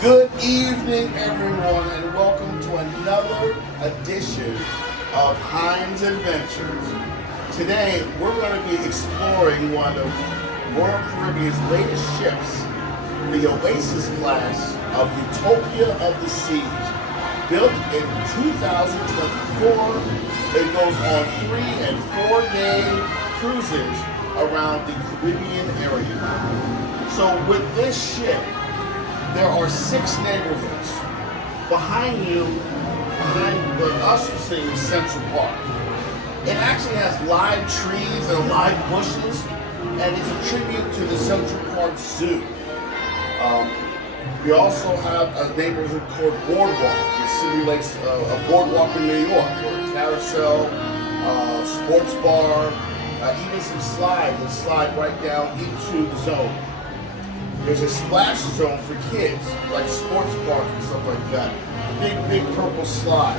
Good evening, everyone, and welcome to another edition of Heinz Adventures. Today, we're going to be exploring one of Royal Caribbean's latest ships, the Oasis class of Utopia of the Seas. Built in 2024, it goes on 3 and 4 day cruises around the Caribbean area. So with this ship, there are 6 neighborhoods. Behind you, behind us seeing Central Park. It actually has live trees and live bushes, and it's a tribute to the Central Park Zoo. We also have a neighborhood called Boardwalk. It simulates a boardwalk in New York, or a carousel, sports bar, even some slides that slide right down into the zone. There's a splash zone for kids, like sports park and stuff like that. Big purple slide.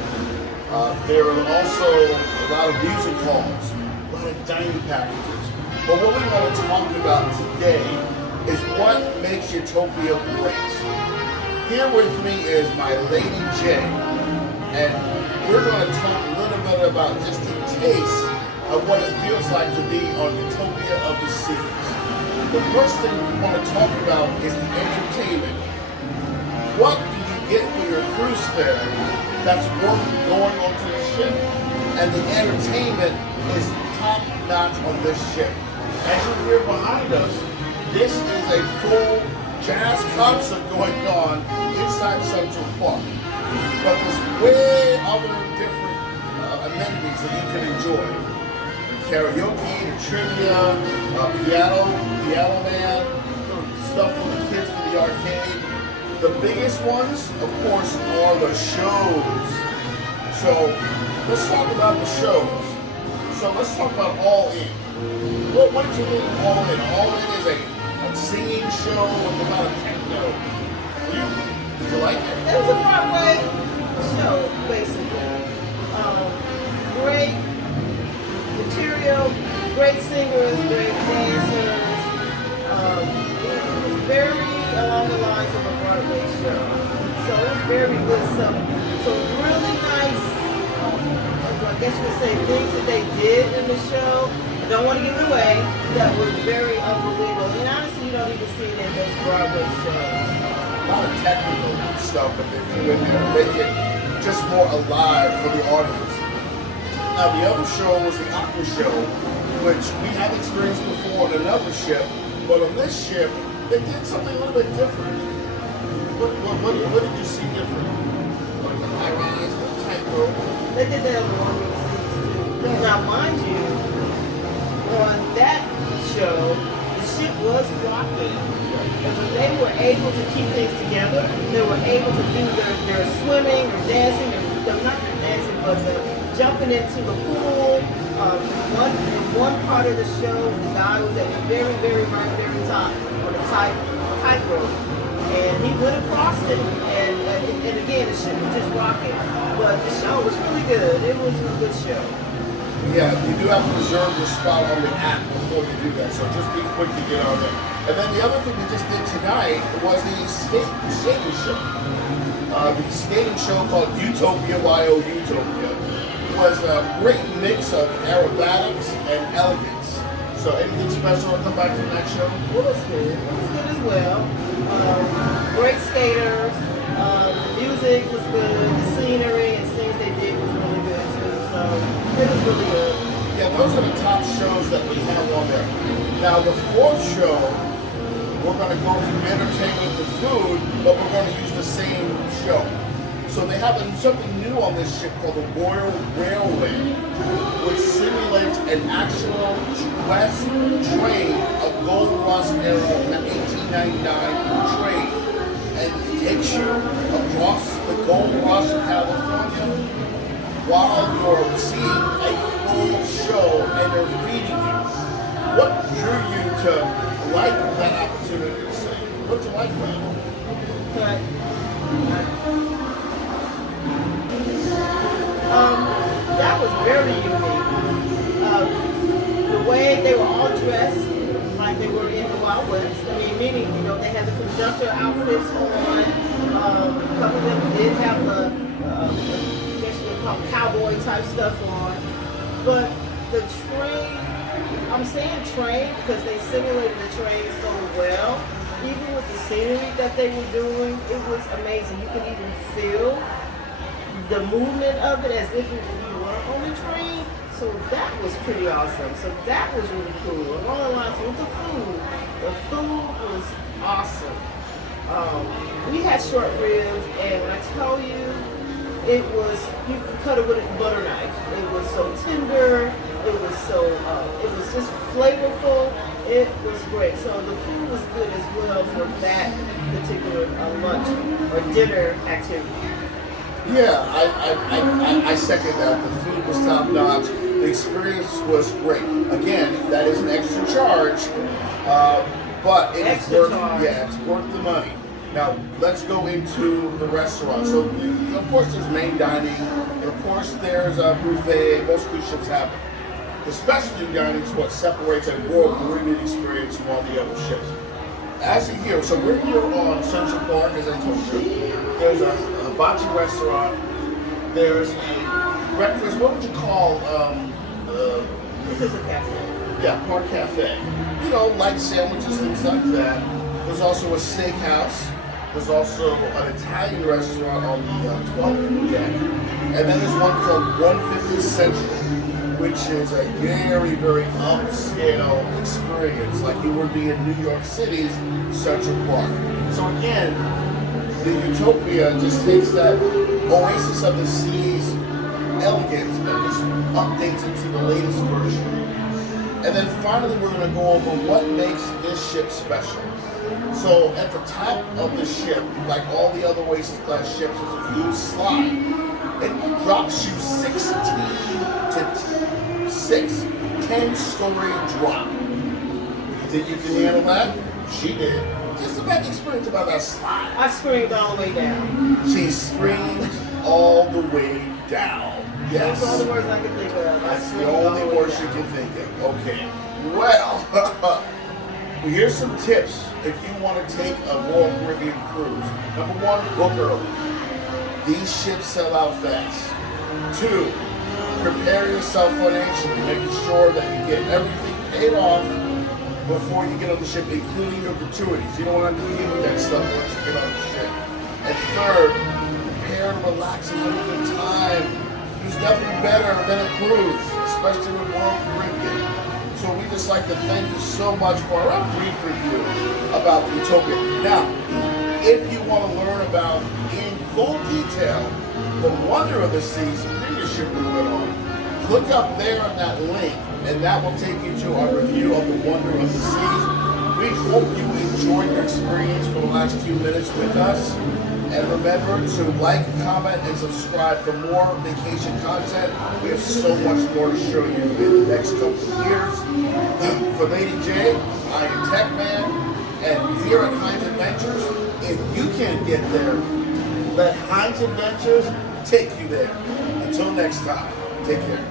There are also a lot of music halls, a lot of dining packages. But what we want to talk about today is what makes Utopia great. Here with me is my lady Jay, and we're going to talk a little bit about just a taste of what it feels like to be on Utopia of the Seas. The first thing we want to talk about is the entertainment. What do you get for your cruise fare that's worth going onto the ship? And the entertainment is top notch on this ship. As you hear behind us, this is a full jazz concert going on inside Central Park. But there's way other different amenities that you can enjoy. Karaoke, the trivia, piano man, stuff for the kids for the arcade. The biggest ones, of course, are the shows. So let's talk about the shows. So let's talk about All In. What did you think of All In? All In is a singing show with a lot of techno. Did you like it? It was a Broadway show, basically. Great material, great singers, great dancers. It was very along the lines of a Broadway show. So it was very good. So really nice, I guess you could say, things that they did in the show. I don't want to give it away. That was very unbelievable. And honestly, you don't even see it in those Broadway shows. A lot of technical stuff that they threw in there to make it just more alive for the audience. Now, the other show was the opera show, which we have experienced before on another ship, but on this ship, they did something a little bit different. What did you see different? Like the high rise, the tightrope? They did that on the one too. Yeah. Now, mind you, on that show, the ship was rocking. And when they were able to keep things together, they were able to do their swimming or dancing, not their dancing, but jumping into the pool. One part of the show, the guy was at the very top on the tightrope, and he went across it. And again, the ship was just rocking, but the show was really good. It was a good show. Yeah, you do have to reserve your spot on the app before you do that, so just be quick to get on there. And then the other thing we just did tonight was the skating show. The skating show called Utopia, Utopia, was a great mix of aerobatics and elegance. So anything special to come back from that show? It was good. It was good as well. Great skaters. The music was good. The scenery and things they did was really good too. So it was really good. Yeah, those are the top shows that we have on there. Now the 4th show, we're going to go from entertainment to food, but we're going to use the same show. So they have something new on this ship called the Royal Railway, which simulates an actual West train, a Gold Rush era 1899 train, and it takes you across the Gold Rush of California while you're seeing a full show and they're feeding you. What drew you to like that opportunity to sing? What did you like about it? That was very unique. The way they were all dressed like they were in the Wild West. I mean, meaning, they had the conductor outfits on, A couple of them did have the, I guess you would call cowboy type stuff on. But the train, I'm saying train because they simulated the train so well. Even with the scenery that they were doing, it was amazing. You could even feel the movement of it as if you were on the train. So that was pretty awesome. So that was really cool. Along the lines with the food was awesome. We had short ribs, and when I tell you, it was, you could cut it with a butter knife. It was so tender. It was so, it was just flavorful. It was great. So the food was good as well for that particular lunch or dinner activity. Yeah, I second that. The food was top notch. The experience was great. Again, that is an extra charge, but it's worth the money. Now let's go into the restaurant. So of course there's main dining, and of course there's a buffet. Most cruise ships have it. The specialty dining is what separates a World Caribbean experience from all the other ships. As you hear, so we're here on Central Park, as I told you. There's a hibachi restaurant. There's a breakfast. What would you call? This is a cafe. Yeah, Park Cafe. You know, light sandwiches, things like that. There's also a steakhouse. There's also an Italian restaurant on the 12th deck. And then there's one called 150 Central, which is a very, very upscale experience, like you would be in New York City's Central Park. So again, the Utopia just takes that oasis of the seas elegance and just updates it to the latest version. And then finally, we're going to go over what makes this ship special. So at the top of the ship, like all the other Oasis class ships, is a huge slide. It drops you 10-story drop. You think you can handle that? She did. Just about the experience about that slide. I screamed all the way down. She screamed all the way down. Yes. That's all the words I can think of. That's the only words you can think of. Okay. Well, here's some tips if you want to take a Royal Caribbean cruise. Number one, book early. These ships sell out fast. 2, prepare yourself financially, making sure that you get everything paid off before you get on the ship, including your gratuities. You don't want to deal with that stuff once you get on the ship. And 3rd, prepare and relax and have a good time. There's nothing better than a cruise, especially with Royal Caribbean. So we just like to thank you so much for our brief review about the Utopia. Now, if you want to learn about in full detail the wonder of the seas, the previous ship we went on, click up there on that link, and that will take you to our review of the wonder of the seas. We hope you enjoyed your experience for the last few minutes with us. And remember to like, comment, and subscribe for more vacation content. We have so much more to show you in the next couple of years. For Lady J, I am Tech Man, and here at Heinz Adventures, if you can't get there, let Heinz Adventures take you there. Until next time, take care.